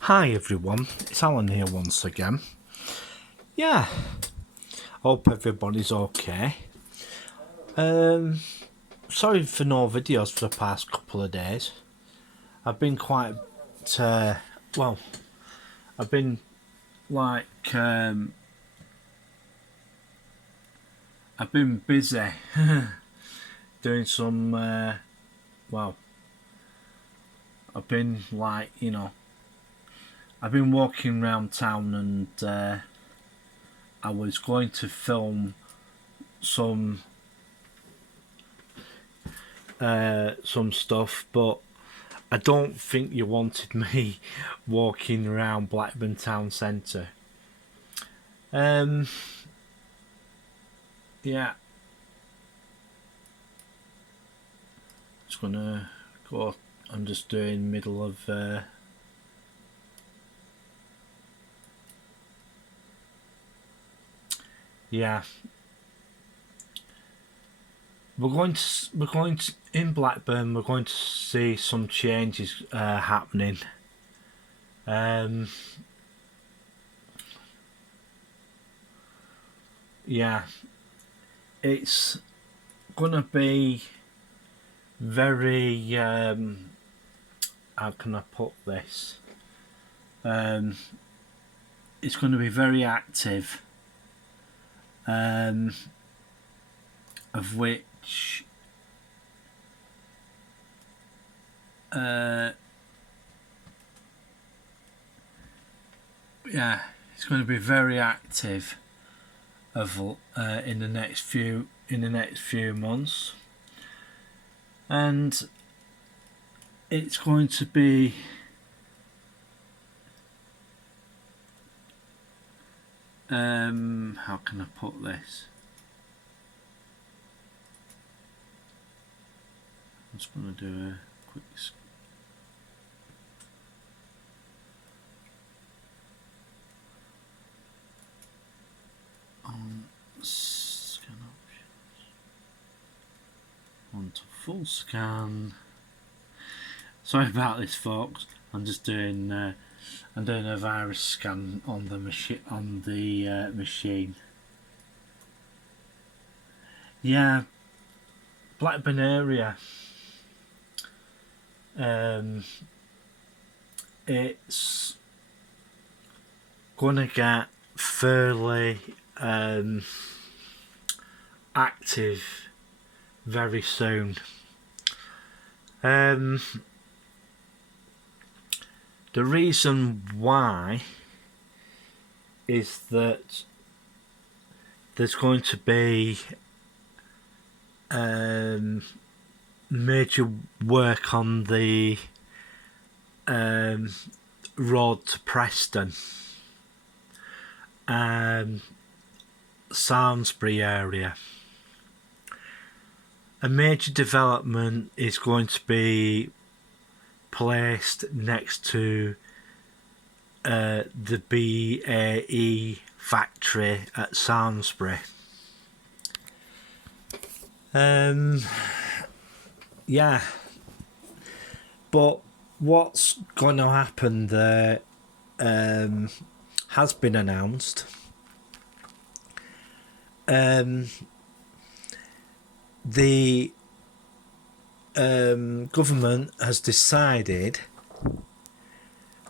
Hi everyone, it's Alan here once again. Yeah, hope everybody's okay. Sorry for no videos for the past couple of days. I've been quite, well, I've been like, I've been busy doing some, well, I've been like, I've been walking around town and I was going to film some stuff, but I don't think you wanted me walking around Blackburn Town Centre. Yeah, just gonna go. I'm just doing middle of. Yeah, we're going to in Blackburn. We're going to see some changes happening. Yeah, it's gonna be very. How can I put this? It's going to be very active. Of which yeah, it's going to be very active of in the next few months, and it's going to be how can I put this? I'm just going to do a quick scan options. On to full scan. Sorry about this, folks. I'm just doing I'm doing a virus scan on the machine. Yeah, Blackburn area. It's gonna get fairly active very soon. The reason why is that there's going to be major work on the road to Preston, Samlesbury area. A major development is going to be placed next to the BAE factory at Samlesbury. Yeah, but what's going to happen there has been announced. The government has decided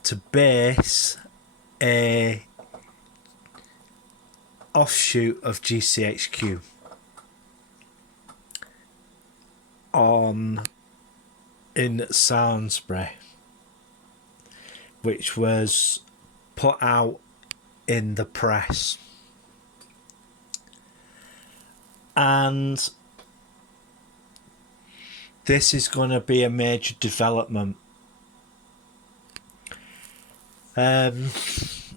to base a offshoot of GCHQ in Samlesbury, which was put out in the press, and this is going to be a major development. There's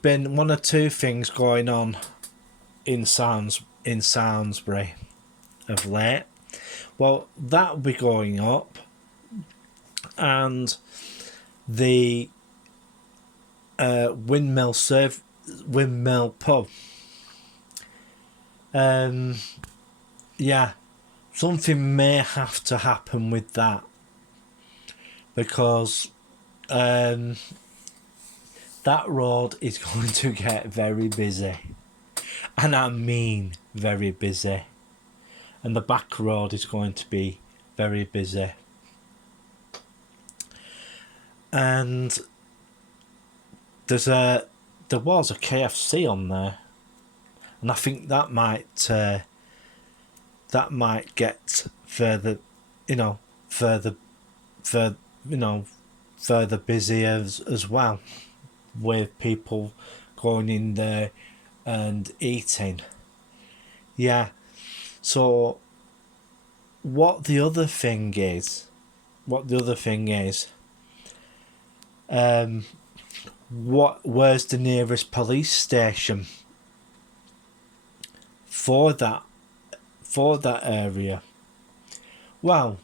been one or two things going on in Samlesbury of late. Well, that'll be going up, and the windmill pub. Yeah, something may have to happen with that, because that road is going to get very busy. And I mean very busy. And the back road is going to be very busy. And there was a KFC on there. And I think that might get further busy as well, with people going in there and eating. Yeah. So what the other thing is, where's the nearest police station for that area? Well,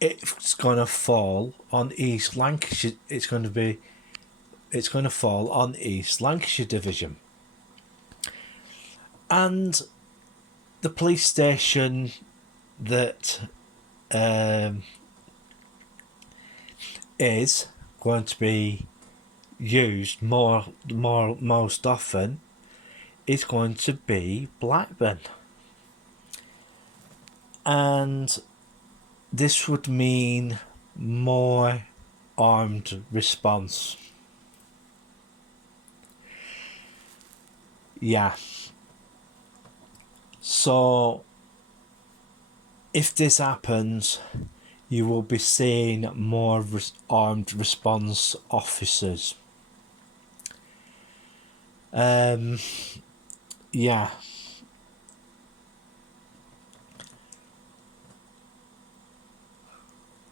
it's gonna fall on East Lancashire. It's gonna fall on East Lancashire Division, and the police station that is going to be used most often is going to be Blackburn. And this would mean more armed response. Yeah. So if this happens, you will be seeing more armed response officers. Yeah.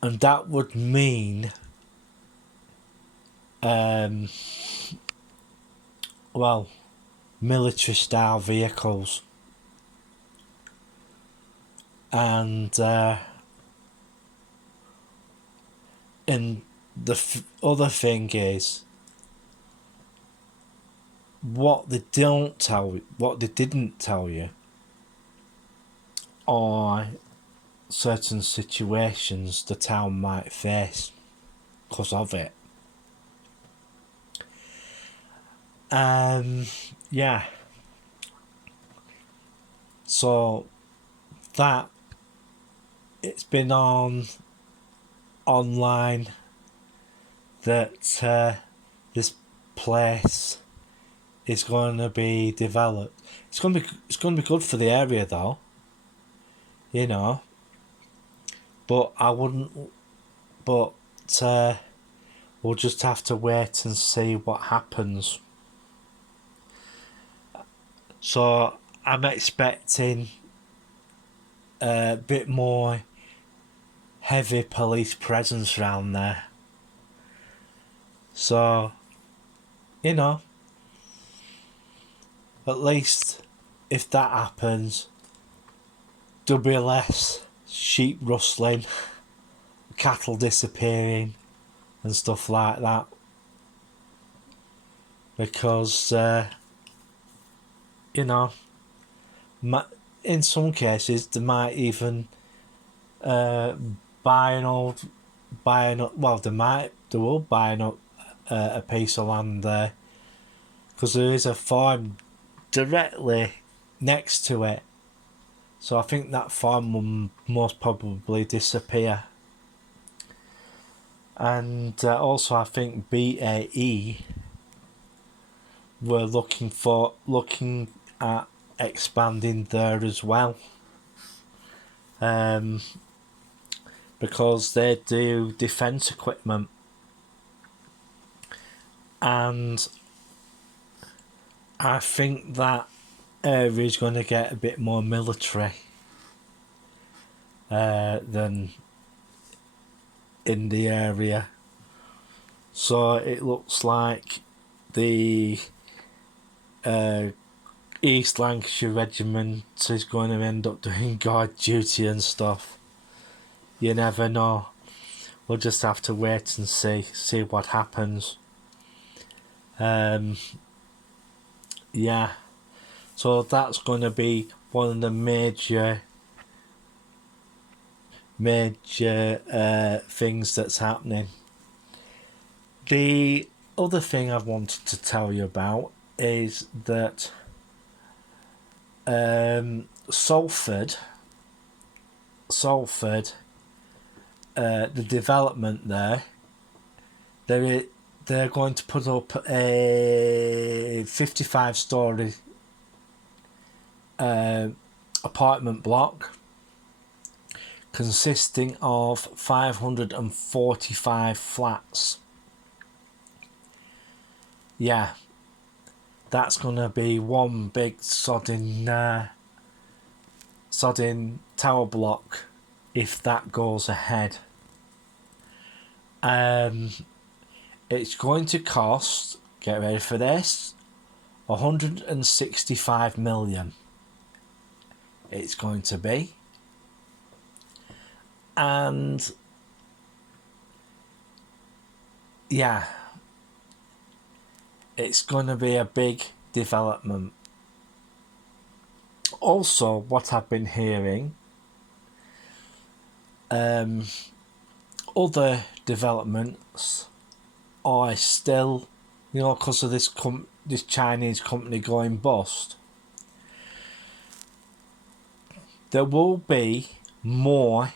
And that would mean, military style vehicles. And the other thing is, what they didn't tell you, are certain situations the town might face because of it. Yeah. So that it's been online that this place is going to be developed. It's going to be good for the area though, you know. But I wouldn't. But we'll just have to wait and see what happens. So I'm expecting a bit more heavy police presence around there. So, you know, at least if that happens, there'll be less sheep rustling, cattle disappearing and stuff like that. Because, you know, in some cases they might even they will buy a piece of land there, because there is a farm directly next to it. So I think that farm will most probably disappear. And also I think BAE were looking at expanding there as well. Because they do defence equipment. And I think that area is going to get a bit more military than in the area. So it looks like the East Lancashire Regiment is going to end up doing guard duty and stuff. You never know. We'll just have to wait and see what happens. Yeah. So that's going to be one of the major things that's happening. The other thing I wanted to tell you about is that Salford, the development there, they're going to put up a 55-story apartment block consisting of 545 flats. Yeah, that's going to be one big sodding tower block if that goes ahead. It's going to cost, get ready for this, 165 million. It's going to be. And yeah, it's going to be a big development. Also, what I've been hearing, other developments are still, because of this Chinese company going bust, there will be more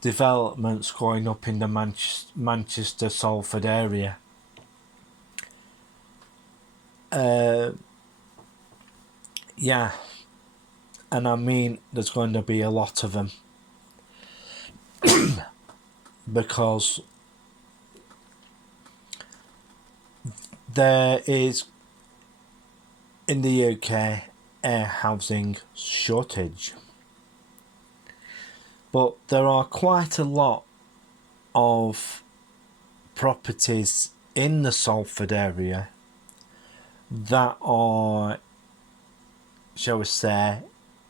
developments going up in the Manchester Salford area. Yeah, and I mean there's going to be a lot of them because there is in the UK a housing shortage, but there are quite a lot of properties in the Salford area that are, shall we say,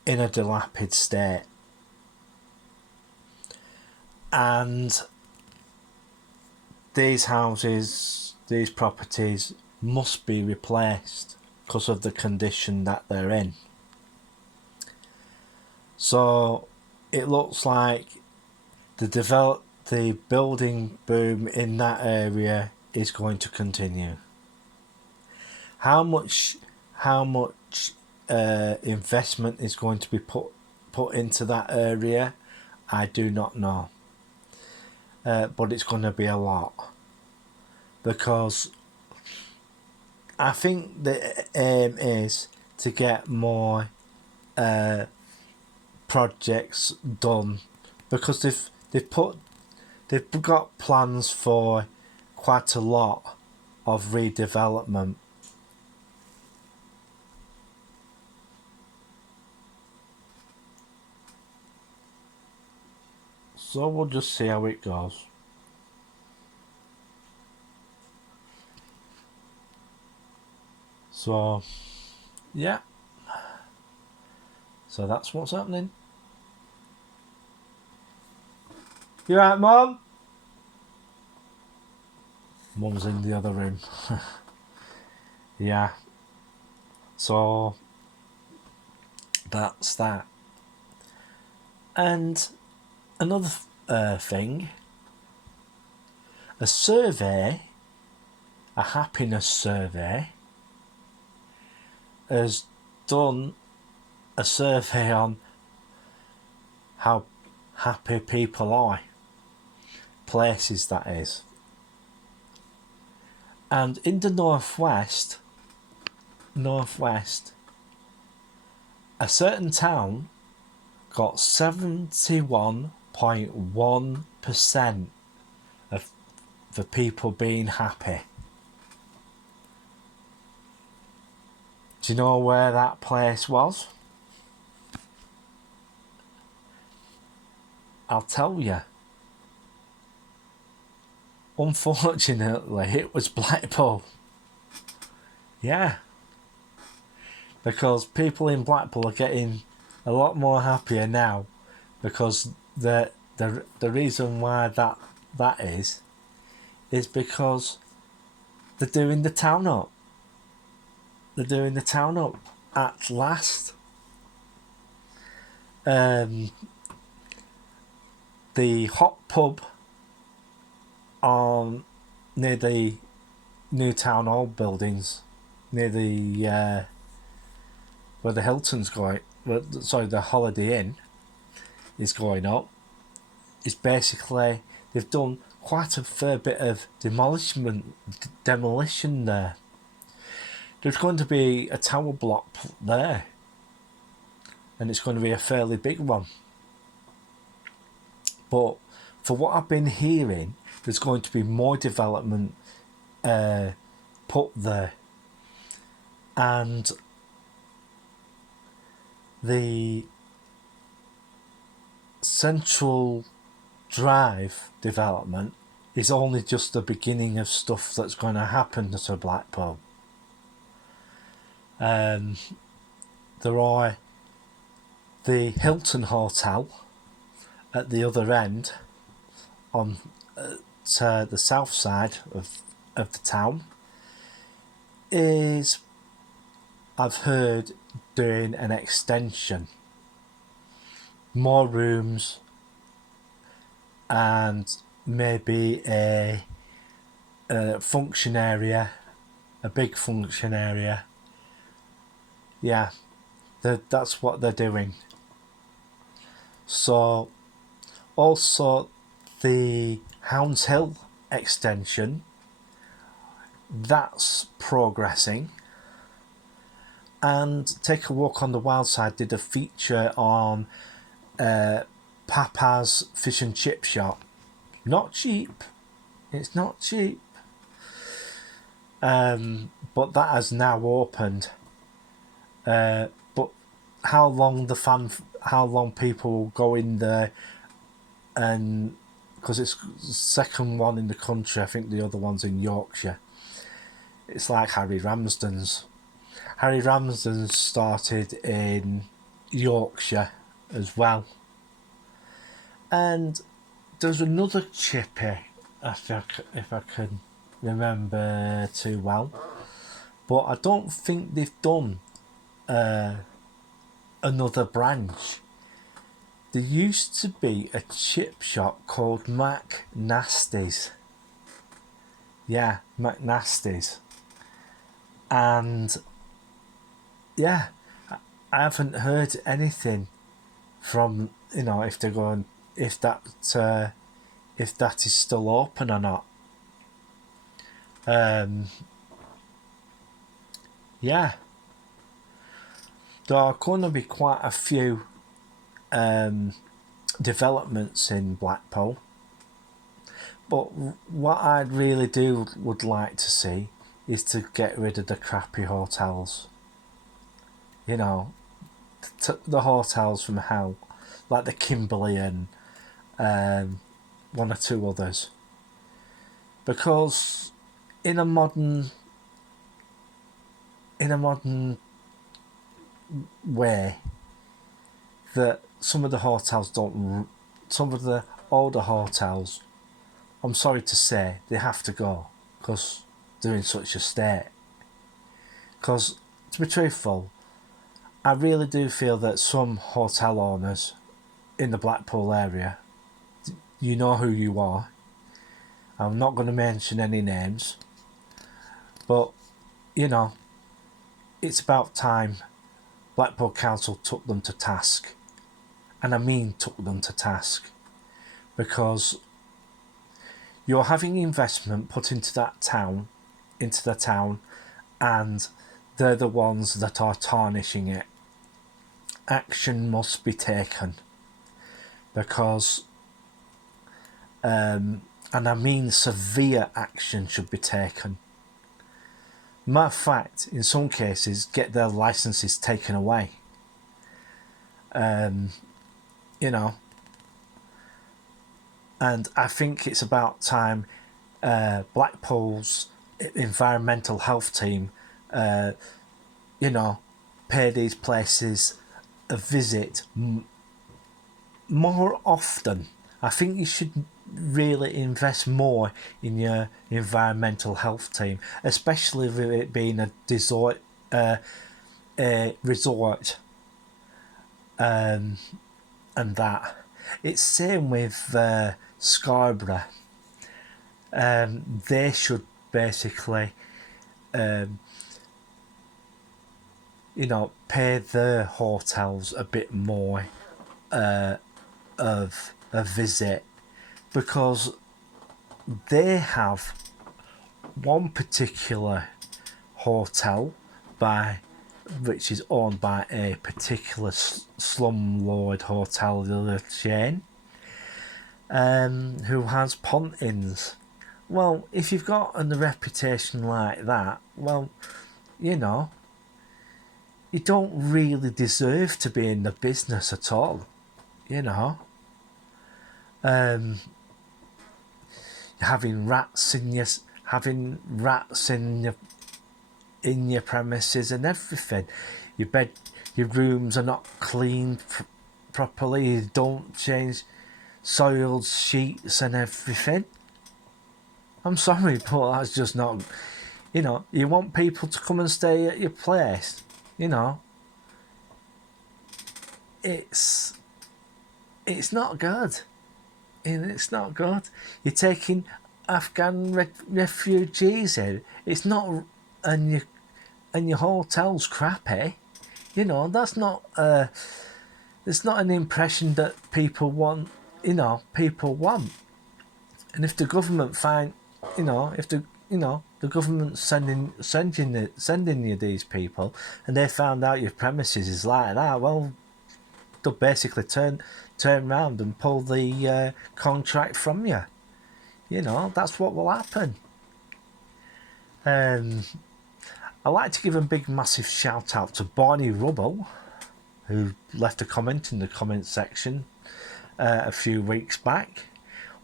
in a dilapidated state, and these properties must be replaced because of the condition that they're in. So it looks like the building boom in that area is going to continue. How much investment is going to be put into that area, I do not know. But it's going to be a lot, because I think the aim is to get more projects done, because they've got plans for quite a lot of redevelopment. So we'll just see how it goes. So, yeah. So that's what's happening. You right, Mum? Mum's in the other room. Yeah. So that's that. And another thing, a happiness survey, has done a survey on how happy people are, places that is. And in the northwest, a certain town got 71.1% of the people being happy. Do you know where that place was? I'll tell you. Unfortunately, it was Blackpool. Yeah. Because people in Blackpool are getting a lot more happier now, because the reason why that is because they're doing the town up. They're doing the town up at last. The hot pub on near the new town hall buildings, near the where the Hilton's going. The Holiday Inn is going up. Is basically they've done quite a fair bit of demolition there. There's going to be a tower block there, and it's going to be a fairly big one. But for what I've been hearing, there's going to be more development put there, and the Central Drive development is only just the beginning of stuff that's going to happen to Blackpool. There are the Hilton Hotel at the other end, on to the south side of the town, is, I've heard, doing an extension, more rooms, and maybe a function area, a big function area. Yeah, that's what they're doing. So, also the Hounds Hill extension, that's progressing. And Take a Walk on the Wild Side did a feature on Papa's Fish and Chip Shop. Not cheap. It's not cheap. But that has now opened. But how long people will go in there, and because it's the second one in the country, I think the other one's in Yorkshire. It's like Harry Ramsden's. Harry Ramsden's started in Yorkshire as well. And there's another chippy, if I can remember too well. But I don't think they've done another branch. There used to be a chip shop called Mac Nasty's. Yeah, Mac Nasty's. And yeah, I haven't heard anything from, if they're going, if that is still open or not. Yeah, there are going to be quite a few developments in Blackpool, but what I really would like to see is to get rid of the crappy hotels. The hotels from hell, like the Kimberley and one or two others. Because in a modern way, that some of the older hotels, I'm sorry to say, they have to go because they're in such a state. Because, to be truthful, I really do feel that some hotel owners in the Blackpool area, you know who you are. I'm not going to mention any names, but it's about time Blackpool Council took them to task. And I mean took them to task, because you're having investment put into the town, and they're the ones that are tarnishing it. Action must be taken, because and I mean severe action should be taken. Matter of fact, in some cases, get their licenses taken away. And I think it's about time Blackpool's environmental health team, pay these places a visit more often. I think you should really invest more in your environmental health team, especially with it being a resort, and that. It's same with Scarborough. They should basically, pay their hotels a bit more of a visit, because they have one particular hotel which is owned by a particular slumlord hotel chain, who has pontins. Well, if you've got a reputation like that, well, you don't really deserve to be in the business at all. Having rats in your premises and everything. Your rooms are not cleaned properly. You don't change soiled sheets and everything. I'm sorry, but that's just not. You want people to come and stay at your place. It's not good. It's not good. You're taking Afghan refugees in. It's not, and your hotel's crappy. That's not. It's not an impression that people want. People want. And if the government the government's sending you these people, and they found out your premises is like that, well, they'll basically turn around and pull the contract from you. That's what will happen. I'd like to give a big massive shout out to Barney Rubble, who left a comment in the comment section a few weeks back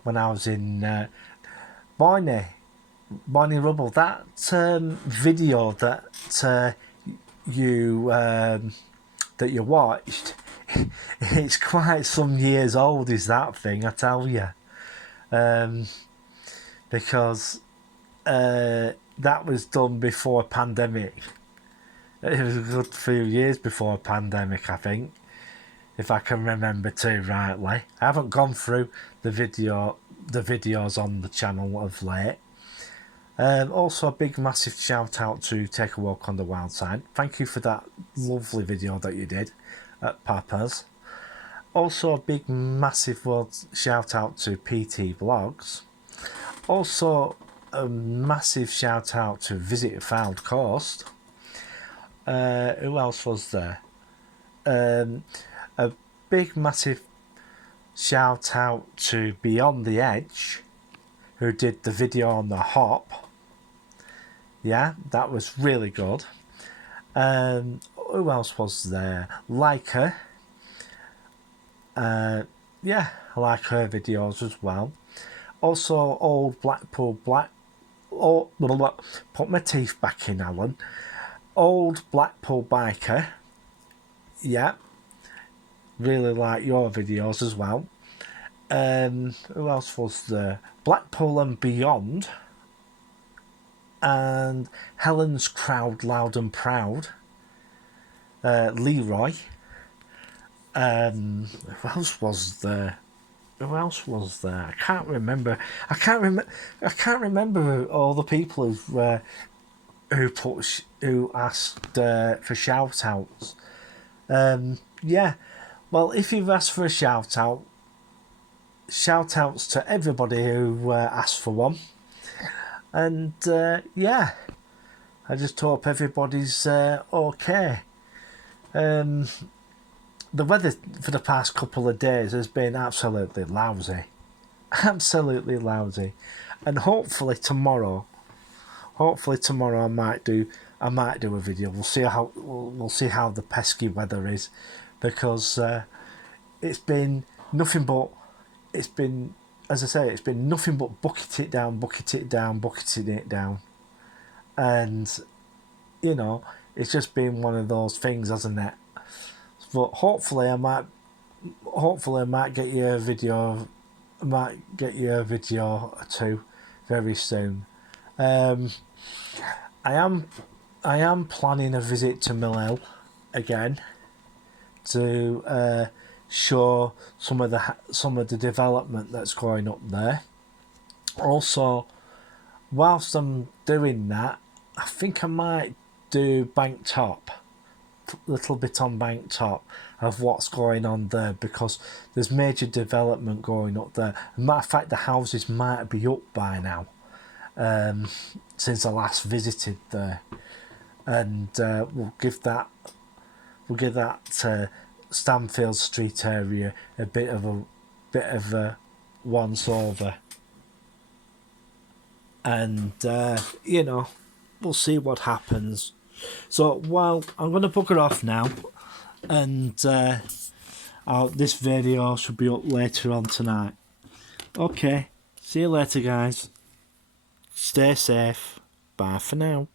when I was in Barney Rubble. That video that you watched, it's quite some years old, is that thing, I tell you. Because that was done before a pandemic. It was a good few years before a pandemic, I think, if I can remember too rightly. I haven't gone through the videos on the channel of late. Also, a big massive shout out to Take a Walk on the Wild Side. Thank you for that lovely video that you did at Papa's. Also, a big massive shout out to PT Vlogs. Also, a massive shout out to Visit Found Coast. Who else was there? A big massive shout out to Beyond the Edge, who did the video on the hop. Yeah, that was really good. Who else was there? Leica. Yeah, I like her videos as well. Also, old Blackpool put my teeth back in, Alan. Old Blackpool Biker. Yeah, really like your videos as well. Who else was there? Blackpool and Beyond. And Helen's Crowd Loud and Proud. Leroy. Who else was there? I can't remember. I can't remember all the people who asked for shout outs. Yeah. Well, if you've asked for a shout out, shout outs to everybody who asked for one. And yeah, I just hope everybody's okay. The weather for the past couple of days has been absolutely lousy. Absolutely lousy. And hopefully tomorrow I might do a video. We'll see how the pesky weather is, because it's been nothing but bucketing it down. And it's just been one of those things, hasn't it? But hopefully I might get you a video. I might get you a video or two very soon. I am planning a visit to Mill Hill again to show some of the development that's going up there. Also, whilst I'm doing that, I think I might do Bank Top, a little bit on Bank Top of what's going on there, because there's major development going up there. As a matter of fact, the houses might be up by now, since I last visited there, and we'll give that Stanfield Street area a bit of a once over, and we'll see what happens. So, well, I'm going to bugger off now, and this video should be up later on tonight. Okay, see you later, guys. Stay safe. Bye for now.